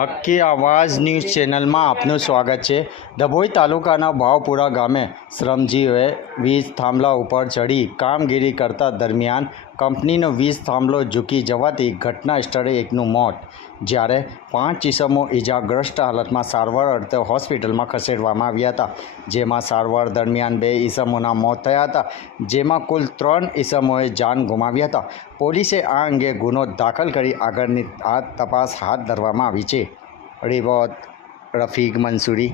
હક્કી આવાજ ન્યૂઝ ચેનલમાં આપનું સ્વાગત છે। ડભોઈ તાલુકાના ભાવપુરા ગામે શ્રમજીવીઓએ વીજ થાંભલા ઉપર ચડી કામગીરી કરતા દરમિયાન કંપનીનો વીજ થાંભલો ઝૂકી જવાથી ઘટના સ્થળે એકનું મોત, જ્યારે 5 ઇસમો ઇજાગ્રસ્ત હાલતમાં સારવાર અર્થે હોસ્પિટલમાં ખસેડવામાં આવ્યા હતા, જેમાં સારવાર દરમિયાન 2 ઇસમોના મોત થયા હતા, જેમાં કુલ 3 ઇસમોએ જાન ગુમાવ્યા હતા। પોલીસે આ અંગે ગુનો દાખલ કરી આગળની તપાસ હાથ ધરવામાં આવી છે। રિપોર્ટ રફીક મંસૂરી।